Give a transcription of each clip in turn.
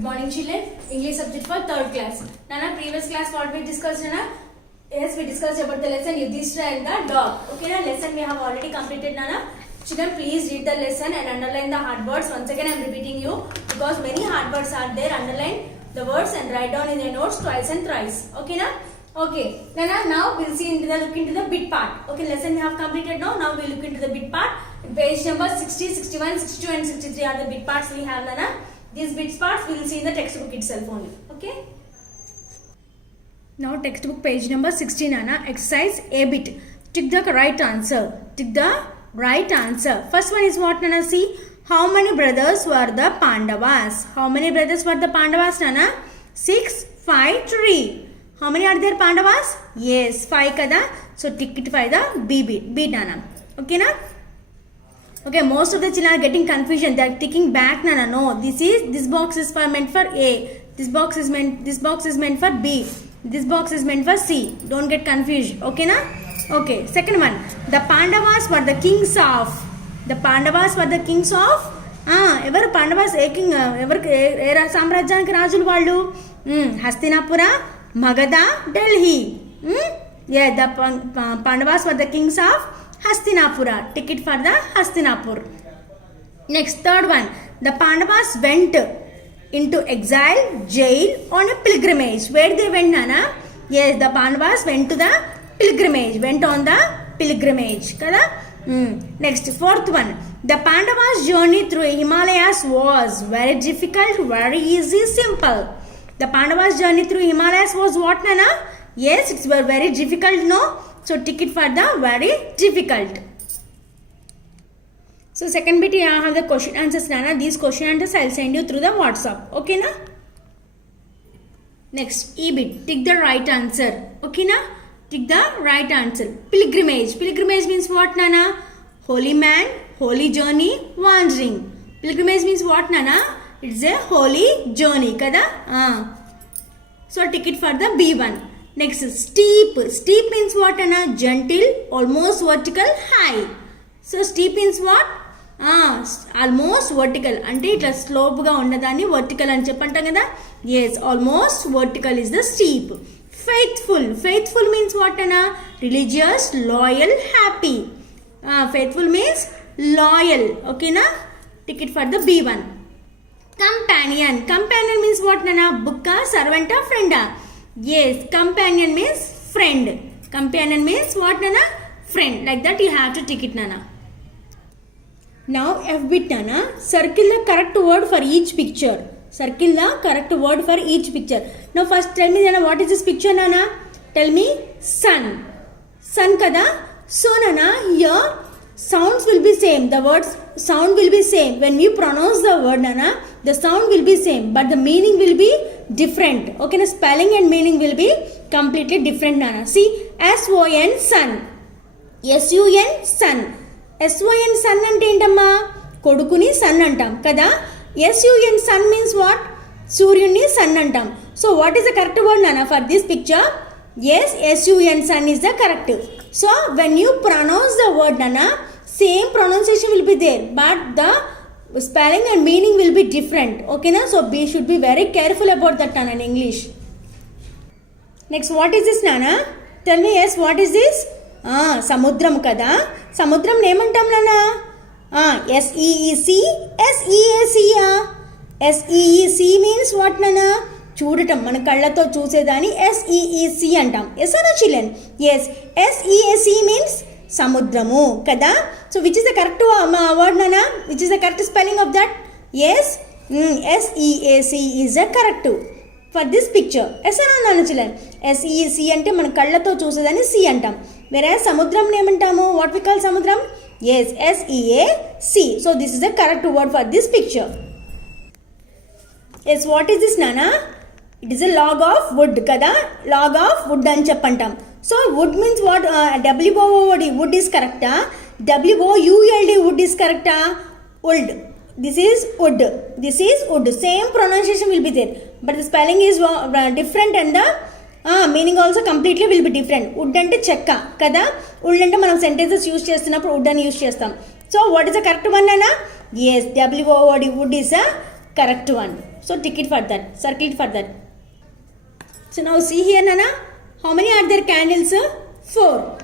Good morning, children. English subject for third class. Nana, previous class what we discussed, Nana? Yes, we discussed about the lesson Yudhishthira and the dog. Okay, na lesson we have already completed, Nana. Children, please read the lesson and underline the hard words. Once again, I am repeating you because many hard words are there. Underline the words and write down in your notes twice and thrice. Okay, na? Okay. Now we'll see look into the bit part. Okay, lesson we have completed now. Now we'll look into the bit part. Page number 60, 61, 62 and 63 are the bit parts we have, Nana. These bit parts we will see in the textbook itself only. Okay. Now textbook page number 60, Nana. Exercise A bit. Tick the right answer. Tick the right answer. First one is what, Nana? See. How many brothers were the Pandavas? How many brothers were the Pandavas, Nana? 6, 5, 3. How many are there Pandavas? Yes, 5 kada. So tick it by the B bit, Nana. Okay, na? Okay, most of the children are getting confusion. They are ticking back, Nana. No, this box is meant for A. This box is meant for B. This box is meant for C. Don't get confused. Okay, na? Okay. Second one. The Pandavas were the kings of. The Pandavas were the kings of. Ever Pandavas king. Ever Samrajyaniki Rajulu vallu. Hastinapura, Magadha, Delhi. Yeah, the Pandavas were the kings of Hastinapura. Ticket for the Hastinapur. Next, third one. The Pandavas went into exile, jail on a pilgrimage. Where they went, Nana? Yes, the Pandavas went to the pilgrimage. Went on the pilgrimage. Kada? Next, fourth one. The Pandavas' journey through Himalayas was very difficult, very easy, simple. The Pandavas' journey through Himalayas was what, Nana? Yes, it's very difficult, no? So, tick it for the very difficult. So, second bit, I have the question answers, Nana. These question answers I will send you through the WhatsApp. Okay, na? Next, E bit. Tick the right answer. Okay, na? Tick the right answer. Pilgrimage. Pilgrimage means what, Nana? Holy man, holy journey, wandering. Pilgrimage means what, Nana? It's a holy journey, kada? So, tick it for the B1. Next, steep. Steep means what, Nana? Gentle, almost vertical, high. So, steep means what? Almost vertical. Ante itla slope ga undadani vertical ani cheppantam kada? Yes, almost vertical is the steep. Faithful. Faithful means what, Nana? Religious, loyal, happy. Faithful means loyal. Okay, na? Tick it for the B1. Companion. Companion means what, Nana? Bukka, servant, friend. Yes, companion means friend. Companion means what, Nana? Friend. Like that you have to tick it, Nana. Now F bit, Nana. Circle the correct word for each picture. Circle the correct word for each picture. Now first tell me, Nana, what is this picture, Nana? Tell me sun. Sun kada? So, Nana, here sounds will be same. The words sound will be same. When we pronounce the word, Nana, the sound will be same. But the meaning will be different. Okay, the spelling and meaning will be completely different, Nana. See, S-O-N, sun. S-U-N, sun. S-O-N, sun ante entamma? Kodukuni sun antam. Kada? S-U-N, sun means what? Suryuni sun antam. So, what is the correct word, Nana, for this picture? Yes, S-U-N, sun is the correct. So, when you pronounce the word, Nana, same pronunciation will be there. But the spelling and meaning will be different. Okay, na? So, we should be very careful about that, Nana, in English. Next, what is this, Nana? Tell me, yes, what is this? Samudram kada. Samudram name antam, Nana? S-E-E-C, S-E-A-C. S-E-E-C means what, Nana? చూడటం మన కళ్ళతో చూసేదాన్ని SEEC అంటాం. ఎస్ అనా children? Yes, SEAC means సముద్రము కదా. So which is the correct word, నానా? Which is the correct spelling of that? Yes, SEAC is the correct for this picture. Yes అనా నాన్న చిల్డ్రన్? SEEC అంటే మన కళ్ళతో చూసేదాన్ని C అంటాం. వేరే సముద్రం ఏమంటాము? వాట్ వి కాల్ సముద్రం? Yes, SEAC. So this is the correct word for this picture. Yes, what is this, నానా? It is a log of wood kada. Log of wood అని చెప్పంటాం. So wood means what? WOOD, wood is correct. WOULD, wood is correct. Wood. This is wood. This is wood. Same pronunciation will be there, but the spelling is different and the meaning also completely will be different. Wood అంటే చెక్క కదా. wood అంటే మనం sentences use చేస్తున్నప్పుడు wood అని యూస్ చేస్తాం. So what is the correct one, Nana? Yes, WOOD, wood is a correct one. So tick it for that, circle it for that. So now see here Nana, how many are there candles? 4.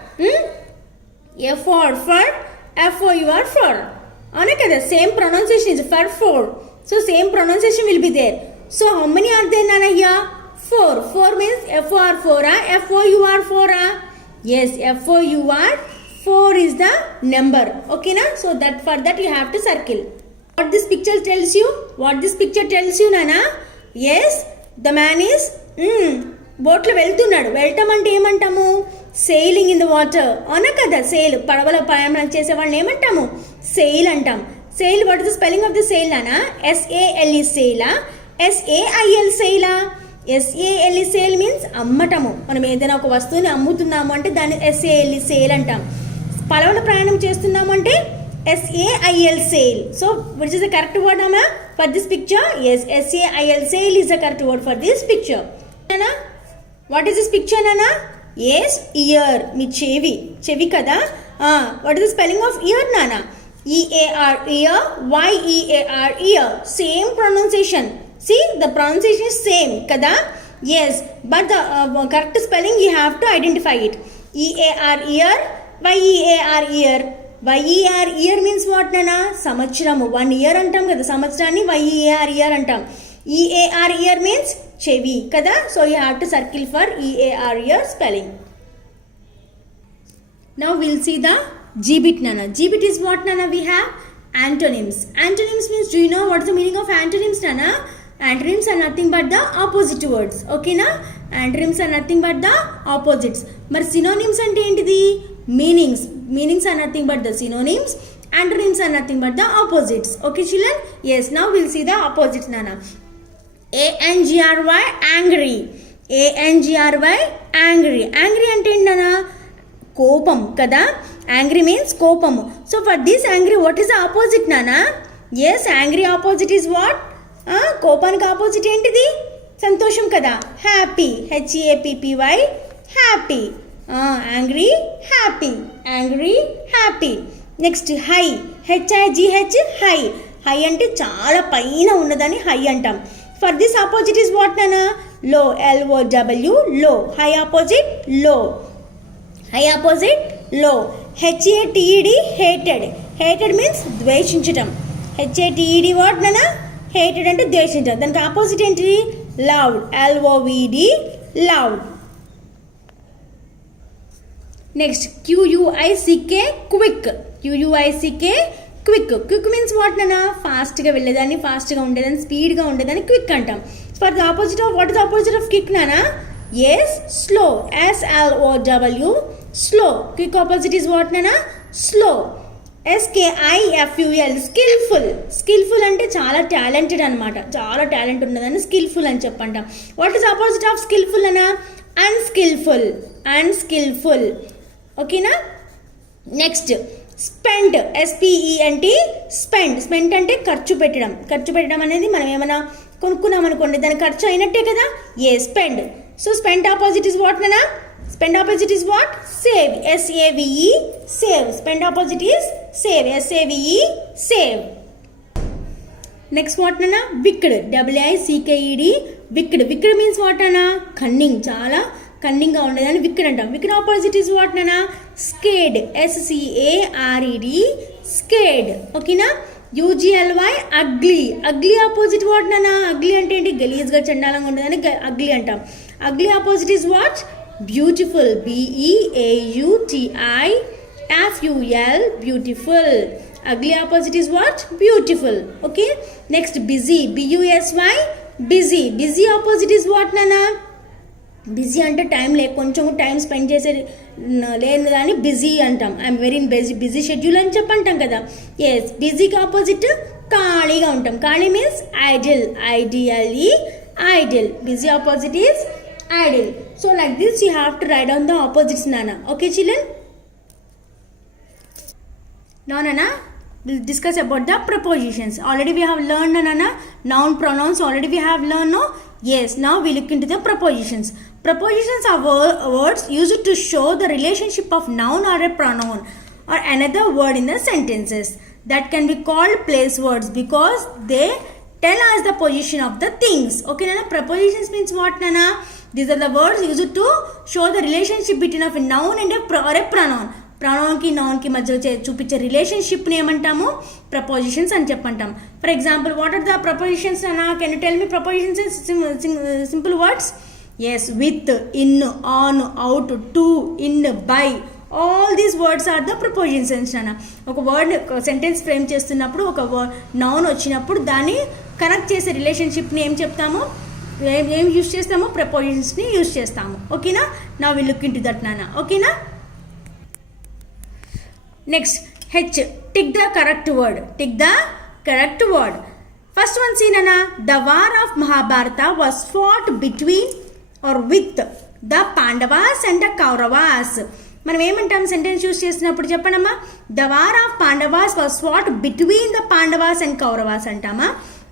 F for F O U R for. Avana kada, same pronunciation is for 4. So same pronunciation will be there. So how many are there Nana here? 4. 4 means F O R 4 F O U R 4 Yes, F O U R 4 is the number. Okay na? So that for that you have to circle. What this picture tells you? What this picture tells you Nana? Yes, the man is బోట్లో వెళ్తున్నాడు. వెళ్ళటం అంటే ఏమంటాము? Sailing in the water. అవునా కదా? సెయిల్, పడవలో ప్రయాణం చేసే వాళ్ళని ఏమంటాము? సెయిల్ అంటాం. Sail, what is the spelling of the sail నానా? SALE సెయిలా? SAIL సెయిలా? SALE సెయిల్ మీన్స్ అమ్మటము. మనం ఏదైనా ఒక వస్తువుని అమ్ముతున్నాము అంటే దాన్ని SALE సెయిల్ అంటాం. పడవలో ప్రయాణం చేస్తున్నాము అంటే SAIL sail. So which is the correct word అమ్మా for this picture? Yes, SAIL sail is the correct word for this picture. Nana, what is this picture Nana? Yes, ear. మీ చెవి కదా. What is the spelling of ear Nana? EAR ear, YEAR ear. Same pronunciation. See, the pronunciation is same kada. Yes, but the correct spelling you have to identify it. EAR ear, YEAR ear. YEAR ear means what Nana? సంవత్సరము. 1 year అంటాం కదా సంవత్సరాన్ని. YEAR ear అంటాం. EAR ear means చెవి కదా. So you have to circle for EAR ear spelling. Now we'll see the GBIT Nana. GBIT is what Nana? We have antonyms. Antonyms means, do you know what is the meaning of antonyms Nana? Antonyms are nothing but the opposite words. Okay na? Antonyms are nothing but the opposites. మరి synonyms అంటే ఏంటిది? Meanings. Meanings are nothing but the synonyms. Antonyms are nothing but the opposites. Okay children? Yes, now we'll see the opposites Nana. ANGRY angry. ANGRY angry. Angry అంటే ఏంటన్నా? కోపం కదా. Angry means కోపము. So for this angry, what is the opposite Nana? Yes, angry opposite is what? కోపానికి opposite ఏంటిది? సంతోషం కదా. Happy. HAPPY happy. Angry happy. Angry happy. Next high. HIGH high. High అంటే చాలా పైన ఉన్నదని high అంటాం. For this opposite is what Nana? Low. LOW low. High opposite low. High opposite low. HATED hated. Hated means ద్వేషించటం. HATED what Nana? Hated అంటే ద్వేషించటం. దానికి ఆపోజిట్ ఏంటి? Loud. LOVED loud. Next QUICK quick. QUICK quick. Quick means what నానా? ఫాస్ట్గా వెళ్ళేదాన్ని, ఫాస్ట్గా ఉండేదాన్ని, స్పీడ్గా ఉండేదాన్ని క్విక్ అంటాం. For the opposite of, what is the opposite of quick నానా? Yes, slow. SLOW slow. Quick opposite is what నానా? స్లో. SKIFUL skilful. స్కిల్ఫుల్ అంటే చాలా టాలెంటెడ్ అనమాట. చాలా టాలెంట్ ఉన్నదాన్ని స్కిల్ఫుల్ అని చెప్పంటాం. What is opposite of skilful అనా? అన్స్కిల్ఫుల్. అన్స్కిల్ఫుల్. ఓకేనా? Next spend. SPENT spend. Spend అంటే ఖర్చు పెట్టడం. ఖర్చు పెట్టడం అనేది మనం ఏమైనా కొనుక్కున్నాం అనుకోండి, దాని ఖర్చు అయినట్టే కదా. ఏ spend. So spend opposite is what నానా? Spend opposite is what? Save. SAVE save. Spend opposite is save. SAVE save. Next what నానా? Wicked. WICKED wicked. Wicked means what నానా? కన్నింగ్. చాలా కన్నింగ్గా ఉండేదాన్ని విక్డ్ అంటాం. విక్డ్ ఆపోజిట్ ఇస్ వాట్ నానా? Scared. SCARED scared. ఓకేనా? UGLY ugly. Ugly opposite what నానా? Ugly అంటే ఏంటి? గలీజ్గా చండాలంగా ఉండేదాన్ని అగ్లీ అంటాం. Ugly opposite is what? Beautiful. BEAUTIFUL beautiful. Ugly opposite is what? Beautiful. Okay. Next busy. BUSY busy. Busy opposite is what నానా? బిజీ అంటే టైం కొంచెం టైం స్పెండ్ చేసే లేని దాన్ని బిజీ అంటాం. ఐఎమ్ వెరీ బిజీ షెడ్యూల్ అని చెప్పంటాం కదా. ఎస్, బిజీకి ఆపోజిట్ ఖాళీగా ఉంటాం. ఖాళీ means idle. IDLE idle. Busy opposite is idle. So like this you have to write down the opposites నానా. Okay children? నౌ నానా we'll discuss about the prepositions. Already we have learned Nana, noun pronouns already we have learned, no? Yes, now we look into the prepositions. Prepositions are words used to show the relationship of noun or a pronoun or another word in the sentences that can be called place words because they tell us the position of the things. Okay nana, prepositions means what nana? These are the words used to show the relationship between of a noun and a pronoun. Pronoun కి noun కి మధ్య చూపించే relationship ని ఏమంటాము? Prepositions అని చెప్పంటాం. For example, what are the prepositions అన్నా? Can you tell me prepositions in simple words? Yes, with, in, on, out, to, in, by, all these words are the prepositions అన్న. ఒక వర్డ్ సెంటెన్స్ ఫ్రేమ్ చేస్తున్నప్పుడు ఒక నౌన్ వచ్చినప్పుడు దాన్ని కనెక్ట్ చేసే రిలేషన్షిప్ని ఏం చెప్తాము? ఏం యూజ్ చేస్తాము? ప్రపోజిషన్స్ని యూజ్ చేస్తాము. ఓకేనా? Now we look into that నాన్న. ఓకేనా? Next H, tick the correct word. Tick the correct word. First one see nana, the war of Mahabharata was fought between or with the Pandavas and the Kauravas. మనం ఏమంటాం sentence use చేసినప్పుడు చెప్పండమ్మా? The war of Pandavas was fought between the Pandavas and Kauravas అంటామా?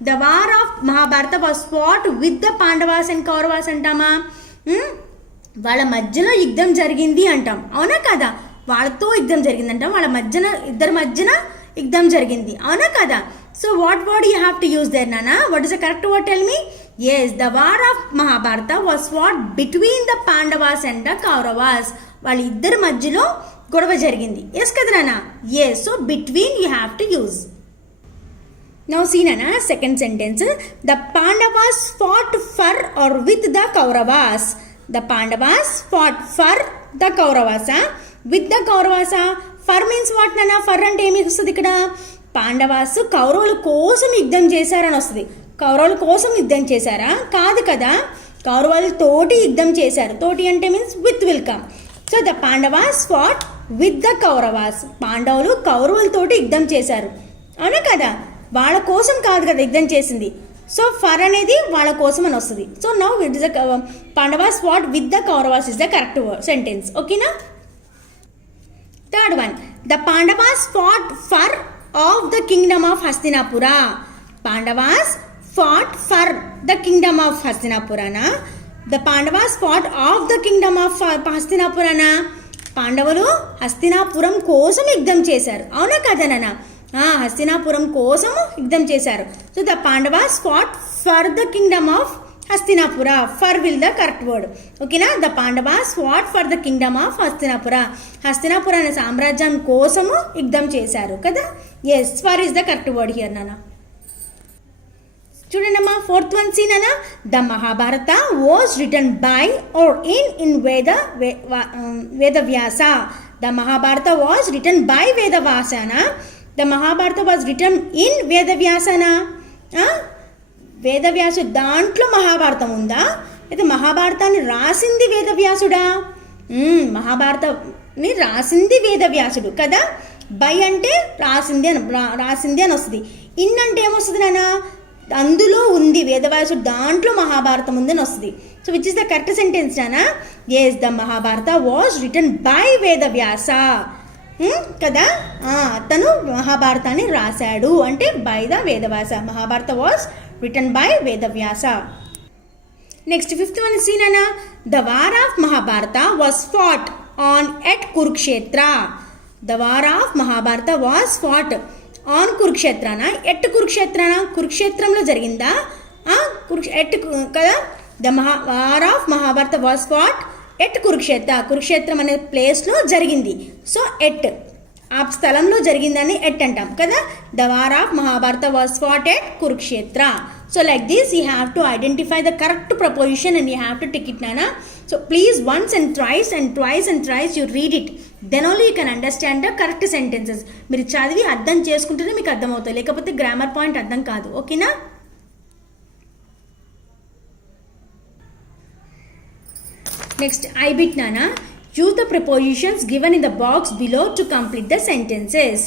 The war of Mahabharata was fought with the Pandavas and Kauravas అంటామా? వాళ్ళ మధ్యలో యుద్ధం జరిగింది అంటాం, అవునా కదా? వాళ్ళతో యుద్ధం జరిగిందంటాం, వాళ్ళ మధ్యన ఇద్దరి మధ్యన యుద్ధం జరిగింది, అవునా కదా? So what word you have to use there నానా? What is the correct word? Tell me. Yes, the war of Mahabharata was fought between the Pandavas and the Kauravas. వాళ్ళ ఇద్దరి మధ్యలో గొడవ జరిగింది. ఎస్ కదా నాన్న? Yes. So between you have to use. Now see నాన్న, second sentence, the Pandavas fought for or with the Kauravas. The Pandavas fought for the Kauravas, with the కౌరవాస. For means what నాన్న? ఫర్ అంటే ఏమి వస్తుంది ఇక్కడ? పాండవాస్ కౌరవుల కోసం యుద్ధం చేశారని వస్తుంది. కౌరవుల కోసం యుద్ధం చేశారా? కాదు కదా, కౌరవులతోటి యుద్ధం చేశారు. తోటి అంటే means with will come. So the Pandavas fought with the Kauravas. పాండవులు కౌరవులతోటి యుద్ధం చేశారు, అవునా కదా? వాళ్ళ కోసం కాదు కదా యుద్ధం చేసింది. సో ఫర్ అనేది వాళ్ళ కోసం అని వస్తుంది. So now it is the Pandavas fought with the Kauravas is the correct sentence. ఓకేనా? Third one, the Pandavas fought for of the kingdom of Hastinapura. Pandavas fought for the kingdom of Hastinapurana. The Pandavas fought of the kingdom of Hastinapurana. పాండవులు హస్తినాపురం కోసం యుద్ధం చేశారు, అవునా కదా నాన్న? హస్తినాపురం కోసం యుద్ధం చేశారు. So the Pandavas fought for the kingdom of Hastinapura. For will the correct word. ఓకేనా? The Pandavas fought for the kingdom of Hastinapura. Hastinapura అనే సామ్రాజ్యం కోసము యుద్ధం చేశారు కదా? Yes, for is the correct word here నాన్న. చూడండమ్మా, ఫోర్త్ వన్ సీన్ అన్న, the Mahabharata was written by or in Vedavyasa. The Mahabharata was written by వేదవ్యాసనా? The Mahabharata was written in వేదవ్యాసనా? వేదవ్యాసుడు దాంట్లో మహాభారతం ఉందా? అయితే మహాభారతాన్ని రాసింది వేదవ్యాసుడా? మహాభారతాన్ని రాసింది వేదవ్యాసుడు కదా? బై అంటే రాసింది అని వస్తుంది. ఇన్ అంటే ఏమొస్తుంది నాన్న? అందులో ఉంది, వేదవ్యాసుడు దాంట్లో మహాభారతం ఉందని వస్తుంది. So which is the correct sentence నానా? Yes, the Mahabharata was written by Vedavyasa కదా? అతను మహాభారతాన్ని రాశాడు అంటే by the Vedavyasa. Mahabharata was written by Vedavyasa. Next fifth one see నానా, the war of Mahabharata was fought on at Kurukshetra. The war of Mahabharata was fought on కురుక్షేత్రానా? At కురుక్షేత్రానా? కురుక్షేత్రంలో జరిగిందా? ఎట్ కదా? The war of Mahabharata was fought at Kurukshetra. Kurukshetram అనే ప్లేస్లో జరిగింది. సో ఎట్, ఆ స్థలంలో జరిగిందని ఎట్ అంటాం కదా? The war of Mahabharata was fought at Kurukshetra. So like this you have to identify the correct preposition and you have to tick it నానా. So please once and twice you read it. Then only you can understand the correct sentences. మీరు చదివి అర్థం చేసుకుంటేనే మీకు అర్థమవుతుంది, లేకపోతే grammar point అర్థం కాదు. ఓకేనా? నెక్స్ట్ ఐ బిట్ నానా, use the prepositions given in the box below to complete the sentences.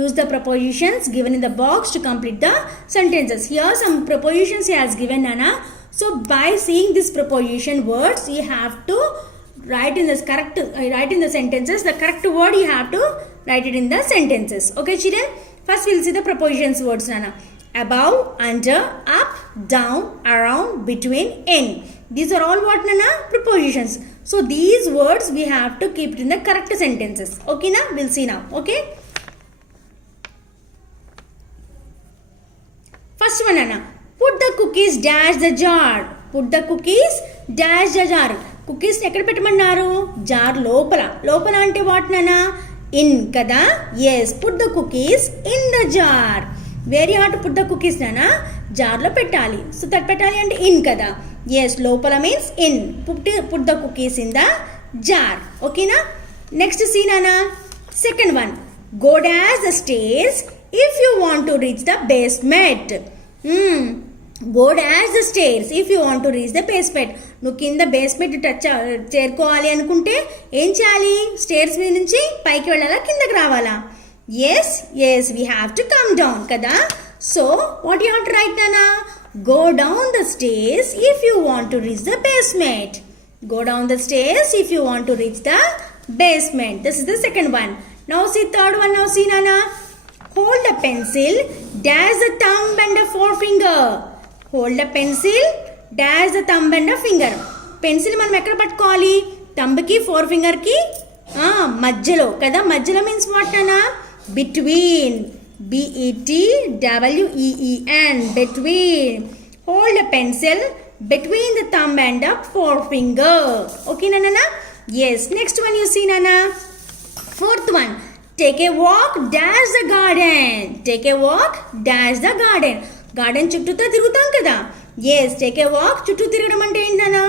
Use the prepositions given in the box to complete the sentences. Here some prepositions he has given nana. So by seeing this preposition words you have to write in the sentences the correct word. You have to write it in the sentences. Okay children, first we'll see the prepositions words nana. Above, under, up, down, around, between, in. These are all what nana? Prepositions. So these words we have to keep it in the correct sentences. Okay na? We'll see now. Okay, first one nana, Put the cookies dash the jar. Put the cookies dash the jar. Cookies ఎక్కడ పెట్టమన్నారు? జార్ లోపల. లోపల అంటే what నానా? In కదా. Yes, put the cookies in the jar. Where you have to put the cookies నానా? జార్లో పెట్టాలి. సో దట్ పెట్టాలి అంటే ఇన్ కదా. ఎస్, లోపల means in. Put the cookies in the jar. ఓకేనా? నెక్స్ట్ సీ నానా, second one. Go dash the stairs if you want to reach the basement. Go dash the stairs if you want to reach the basement. నువ్వు కింద basement touch చేరుకోవాలి అనుకుంటే ఏం చేయాలి? స్టేర్స్ మీద నుంచి పైకి వెళ్ళాలా, కిందకి రావాలా? Yes yes, we have to come down కదా. So what you have to write నానా? Go down the stairs if you want to reach the basement. Go down the stairs if you want to reach the basement. This is the second one. Now see third one. Now see Nana. Hold the pencil, dash the thumb and the forefinger. Hold the pencil, dash the thumb and the finger. Pencil మనం ఎక్కడ పట్టుకోవాలి? థంబ్ కి four finger కి మధ్యలో కదా. మధ్యలో means what నానా? Between. BETWEEN. Between. Hold the pencil between the thumb and the forefinger. Okay Nana? Yes. Next one you see Nana. Fourth one. Take a walk, dash the garden. Take a walk, dash the garden. Garden చుట్టూతో తిరుగుతాం కదా. Yes, take a walk. చుట్టూ తిరగడం అంటే ఏంటన్నా?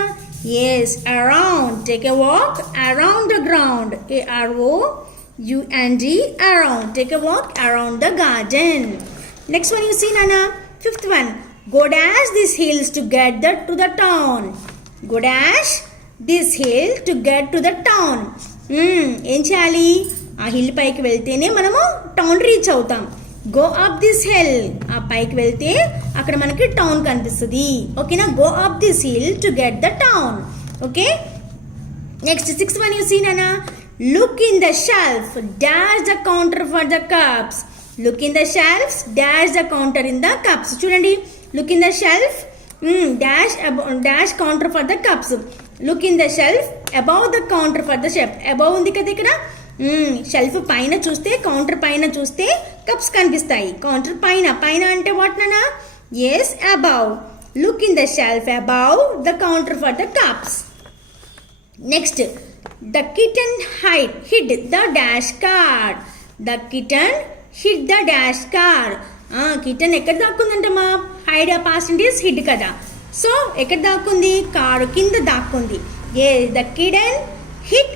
Yes, around. Take a walk around the ground. AROUND. Around. Take a walk around the garden. Next one you see Nana. Fifth one. Go dash these hills to get to the town. Go dash this hill to get to the town. ఏం చేయాలి? ఆ హిల్ పైకి వెళ్తేనే మనము town reach అవుతాం. Go up this hill. ఆ పైకి వెళ్తే అక్కడ మనకి టౌన్ కనిపిస్తుంది. ఓకేనా? Go up this hill to get the town. Okay. Next sixth one you see నానా. Look in the shelf, dash the counter for the cups. Look in the shelves, dash the counter in the cups. చూడండి, look in the shelf, dash counter for the cups. Look in the shelf, above the counter for the shelf. Above ఉంది కదా ఇక్కడ. షెల్ఫ్ పైన చూస్తే, కౌంటర్ పైన చూస్తే కప్స్ కనిపిస్తాయి. కౌంటర్ పైన. పైన అంటే వాట్ నానా? Yes, above. Look in the shelf above the counter for the cups. Next, the kitten hid the dash card. The kitten hid the dash card. Kitten ఎక్కడ దాక్కుందంటమ్మా? హైడ్ పాస్ట్ ఇండియస్ హిడ్ కదా. సో ఎక్కడ దాక్కుంది? కారు కింద దాక్కుంది. ఏ the kitten hid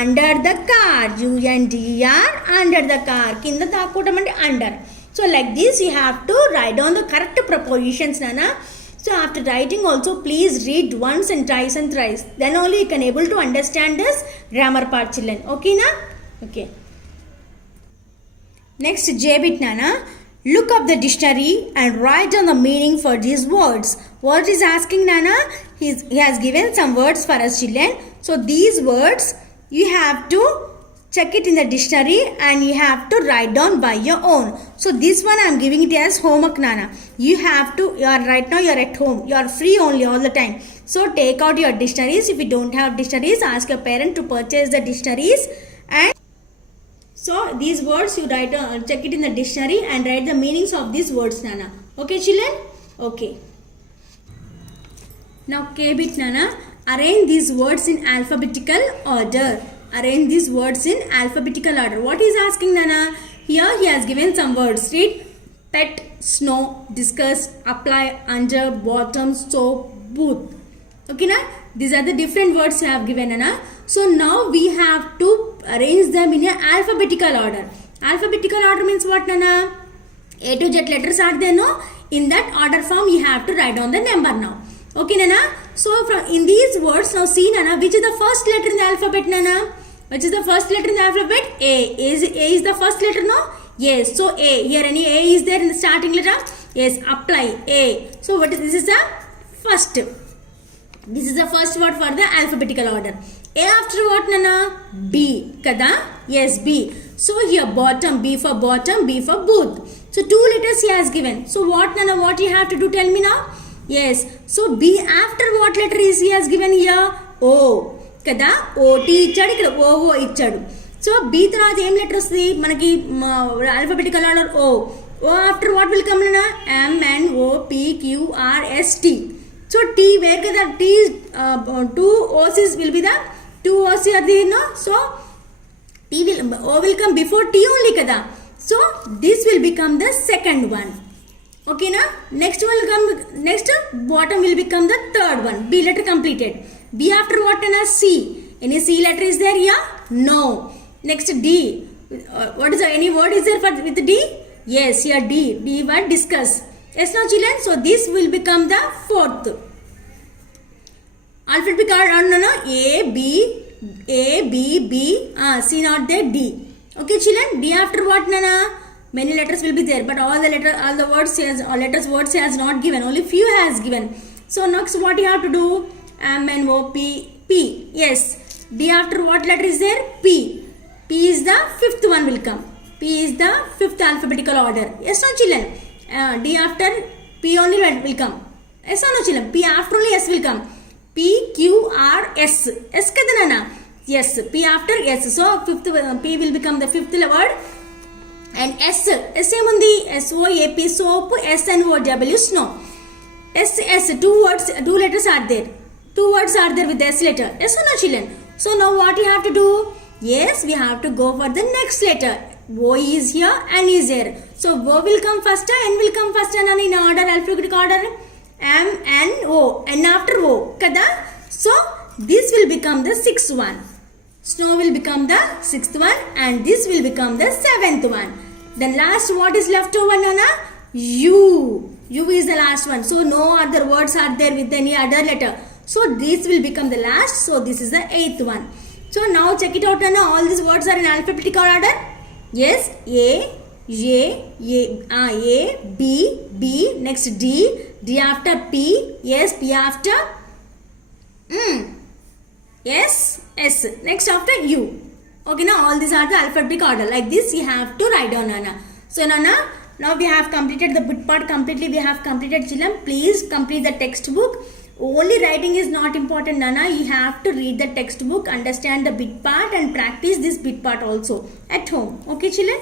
under the car. UNDER, under the car. కింద దాక్కోవడం అంటే under. So like this you have to write down the correct prepositions నానా. So after writing also please read once and twice and thrice. Then only you can able to understand this grammar part children. Okay na? Okay. Next J bit nana. Look up the dictionary and write down the meaning for these words. What is asking nana? He has given some words for us children. So these words you have to check it in the dictionary and you have to write down by your own. So this one I am giving it as homework nana. You have to, right now you are at home, you are free only all the time. So take out your dictionaries. If you don't have dictionaries, ask your parent to purchase the dictionaries. And so these words you write, check it in the dictionary and write the meanings of these words nana. Okay children? Okay. Now K bit nana. Arrange these words in alphabetical order. Arrange these words in alphabetical order. What is asking nana? Here he has given some words. Read: pet, snow, discuss, apply, under, bottom, soap, booth. Okay na? These are the different words you have given nana. So now we have to arrange them in a alphabetical order. Alphabetical order means what nana? A to Z letters are there, no? In that order form you have to write down the number now. Okay nana? So from in these words now see nana, which is the first letter in the alphabet nana? Which is the first letter in the alphabet? A. A is the first letter, no? Yes. So A. Here any A is there in the starting letter? Yes. Apply A. So what is this? Is the first. This is the first word for the alphabetical order. A after what nana? B. Kada? Yes, B. So here bottom, B for bottom, B for booth. So two letters he has given. So what nana? What you have to do? Tell me now. Yes. So B after what letter is he has given here? O. కదా. ఓటీ ఇచ్చాడు, ఇక్కడ ఓఓ ఇచ్చాడు. So B తర్వాత ఏం letter వస్తుంది మనకి? Alphabetical order O. O after what will come, Nana? M, N, O, P, Q, R, S, T. So T, where the T is, two O's will be the two O's are there, no? So T will, O will come before T only, kada. So this will become the second one. Okay, na? Next will come, next bottom will become the third one. B letter completed. B after what, na? C. Any C letter is there? Yeah? No. Next D. What is any word is there for with D? Yes, here D. D word discuss. Yes, now children. So this will become the fourth. Alphabetic order, no, A, B, B, C not there, D. Okay, children. D after what, Nana? Many letters will be there, but all the words has not given. Only few has given. So next, what you have to do? M, N, O, P, P. Yes. D after what letter is there? P. P is the fifth one will come. P is the fifth alphabetical order. Yes, no, children. D after P only will come. Yes, no, children. P after only S will come. P, Q, R, S. S kadana? Yes. P after S. So fifth P will become the fifth word. And S. S mundi S O A P soap. S N O W snow. S two letters are there. Two words are there with the S letter. Yes or no, children? So now what you have to do? Yes, we have to go for the next letter. O is here, N is here. So O will come first, N will come first, and in order, alphabetic order. M, N, O. N after O. Kada? So this will become the sixth one. Snow will become the sixth one, and this will become the seventh one. The last what is left over, Nana? U. U is the last one. So no other words are there with any other letter. So this will become the last. So this is the eighth one. So now check it out, Nana. All these words are in alphabetical order. Yes, A, B, B. Next D. D after P. Yes, P after yes, S. Next after U. Okay, now all these are the alphabetic order. Like this, you have to write down, Nana. So, Nana, now we have completed the bit part completely. We have completed, children. Please complete the textbook. Only writing is not important, Nana. You have to read the textbook, understand the bit part, and practice this bit part also at home. Okay, children?